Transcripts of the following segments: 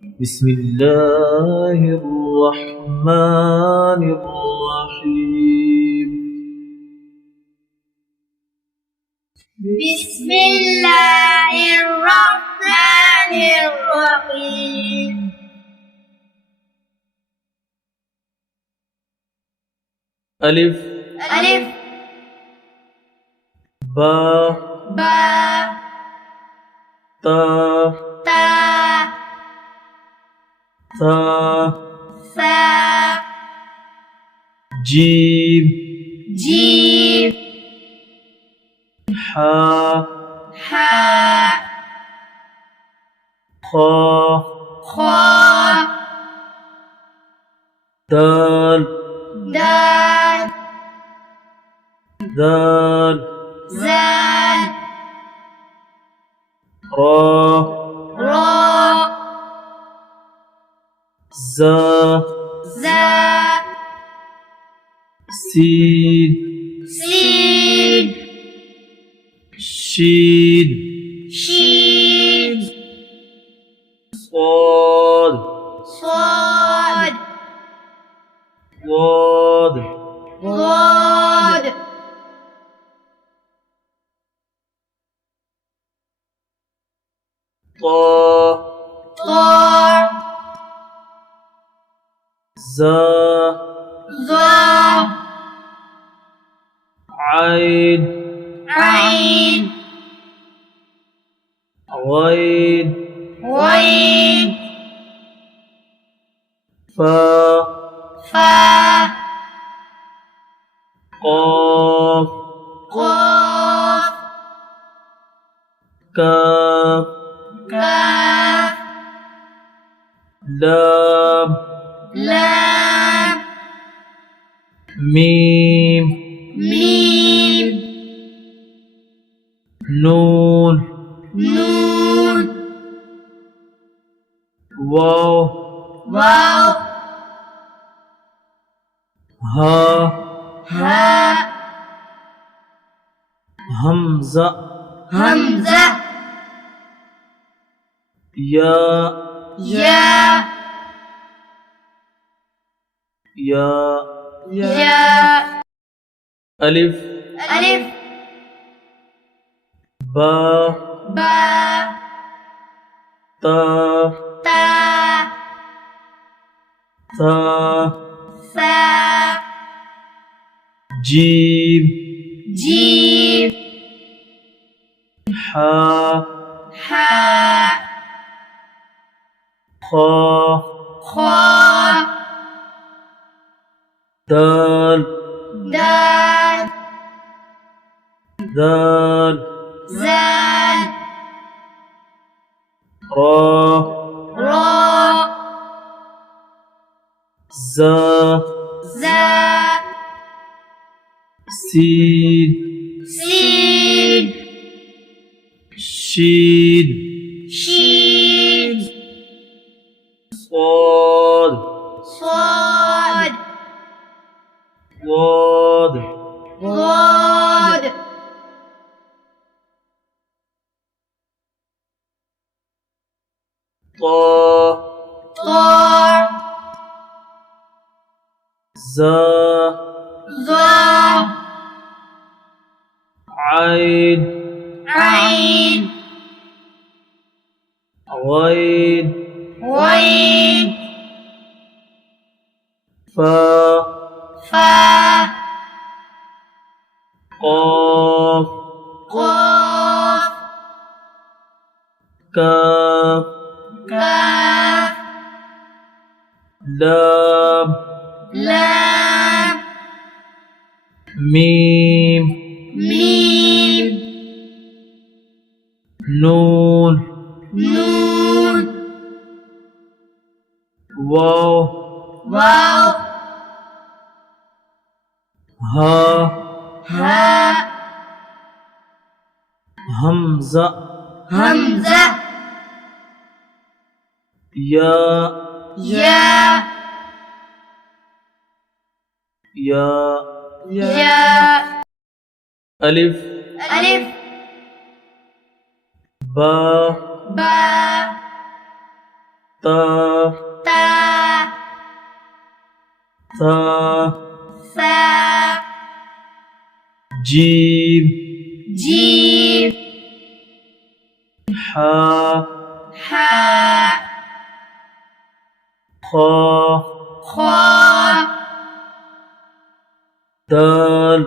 بسم الله الرحمن الرحيم. بسم الله الرحمن الرحيم. ألف ألف با با تا تا ثا ثا جيم جيم حا حا خا خا دال دال ذال زال را را زا زا سين سين شين شين صاد صاد ضاد ضاد طا طا زا ظا عين عين غين غين فا فا قاف قاف كاف كاف لام لام ميم ميم نون نون واو واو ها ها همزة همزة يا يا يا يا ألف ألف با با تا تا ثا ثا جيم جيم حا حا خا خا دال دال ذال زال را را زا زا سين سين شين شين صاد صاد ضاد ضاد طا طا زا ظا عين عين غين غين فا فا قاف قاف كاف كاف لام لام ميم ميم نون نون واو واو ها ها همزة همزة يا يا يا يا ألف ألف با با تا تا ثا ثا جيم جيم حا حا خا خا دال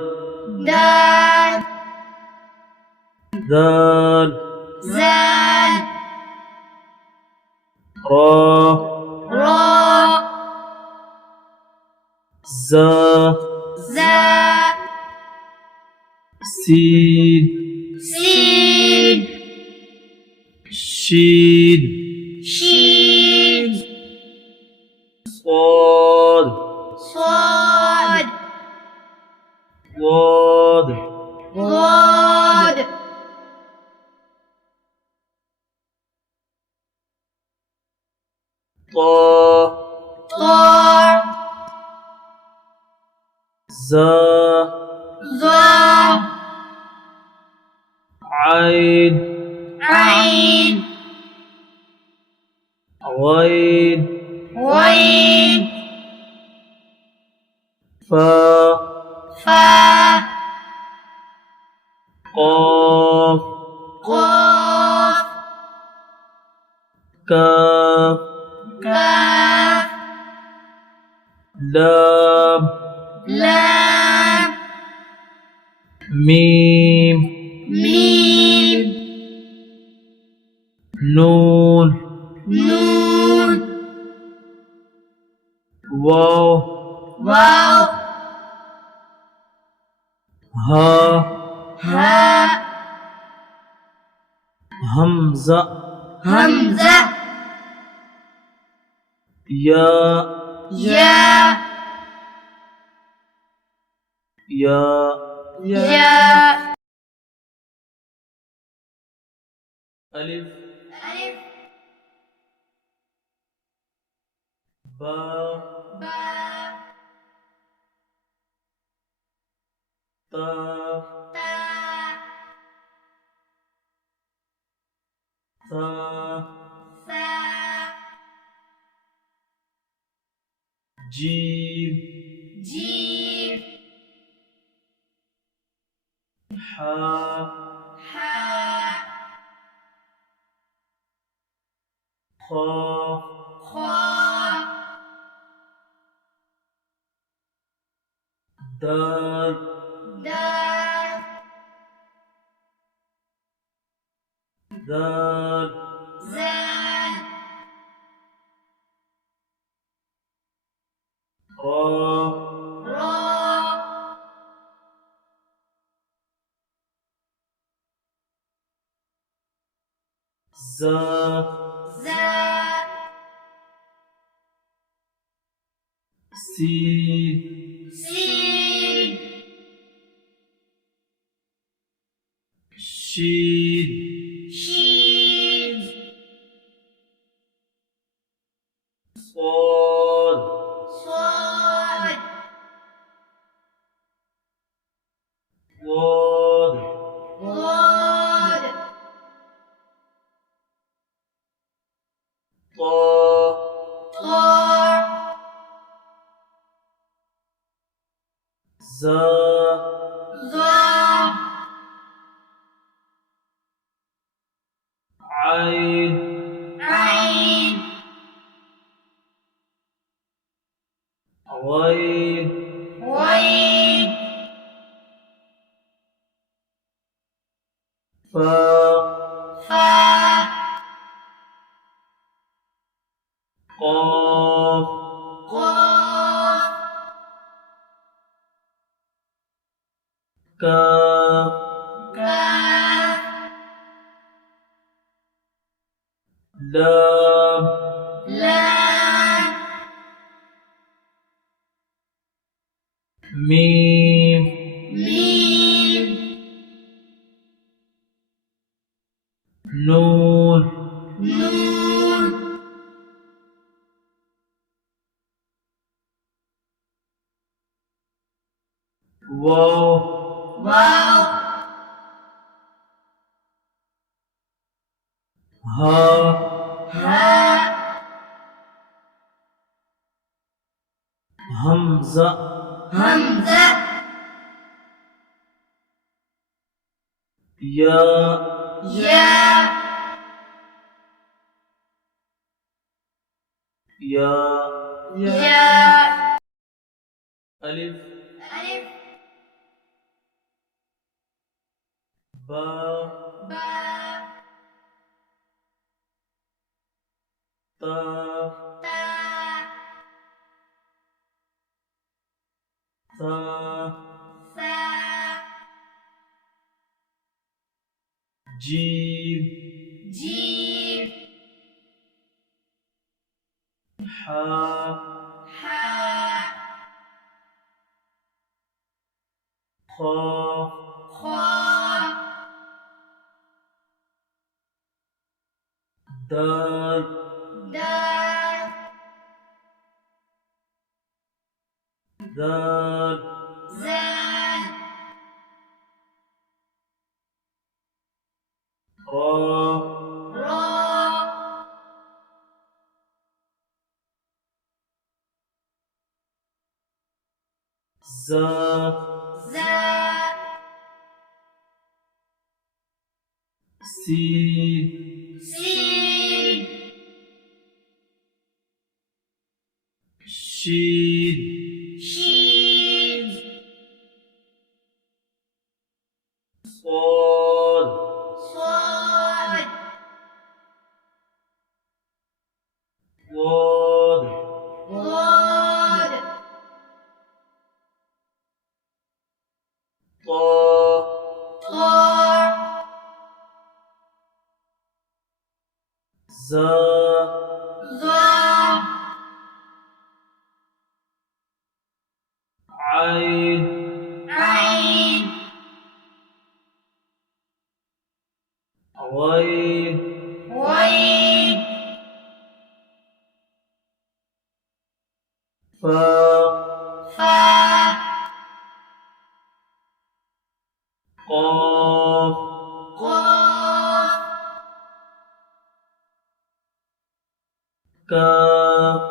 دال ذال زال را را زا زا سين سين شين شين صاد صاد ضاد ضاد طا طا زا ظا عين عين غين غين فا فا قاف قاف كاف كاف لام لام ميم ميم نون نون واو واو ها ها همزة همزة يا يا يا يا ألف ألف با با تا تا ثا ثا جيم جيم حا حا خا خا دال دال ذال زال را را زا زا سين سين شين شين صاد صاد ضاد ضاد طا طا زا ظا عين عين غين غين فا فا قاف قاف كاف كاف لام لام ميم ميم نون نون واو واو ها ها همزة همزة يا يا يا يا ألف ألف با با تا تا ثا ثا جيم جيم حا حا خا خا دال دال ذال زال را را زا زا سين سين شين شين صاد صاد ضاد ضاد طا طا زا ظا عين عين غين غين فا فا قاف قاف كاف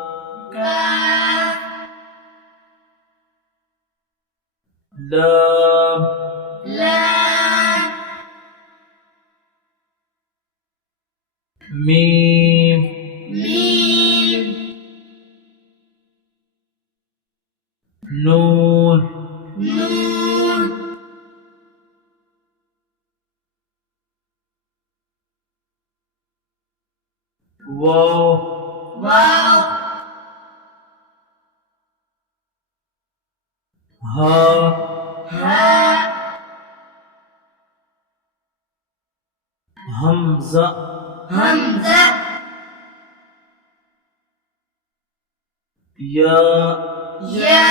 كاف لام لام ميم ميم نون نون واو واو ها ها همزة همزة يا يا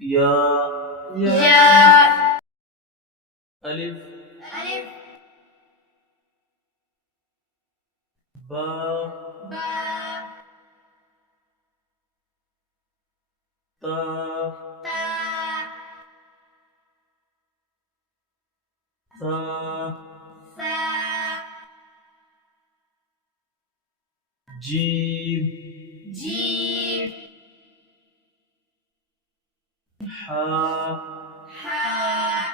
يا يا ألف ألف با با تا تا ثا ثا جيم جيم حا حا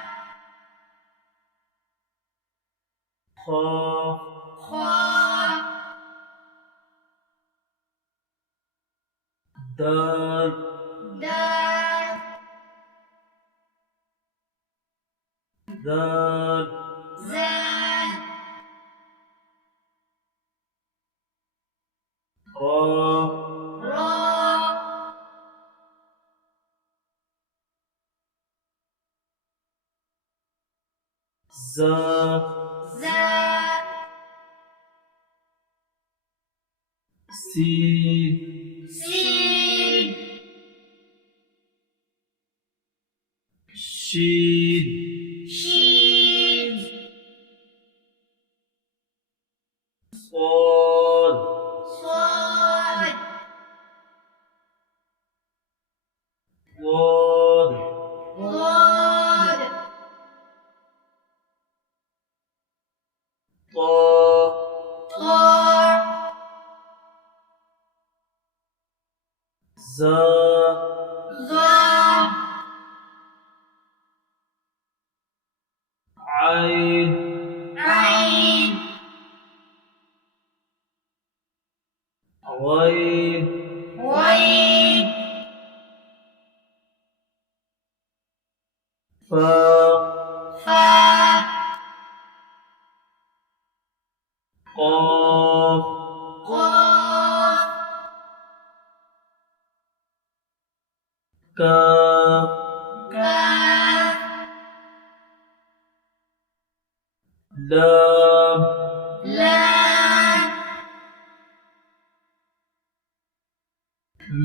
خا خا دال دال ذال زال را را زا زا سين سين شين شين صاد صاد ضاد ضاد طا طا ظا ظا عين عين غين غين فاء فاء قاف قاف كاف كاف لام لام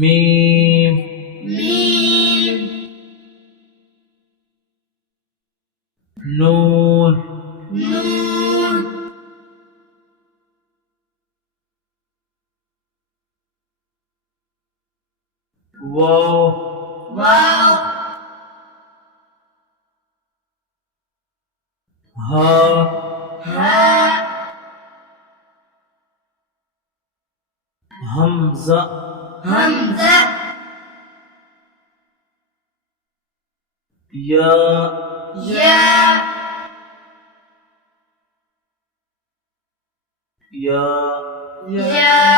ميم ميم نون نون واو واو ها هاء همزة همزة يا يا يا يا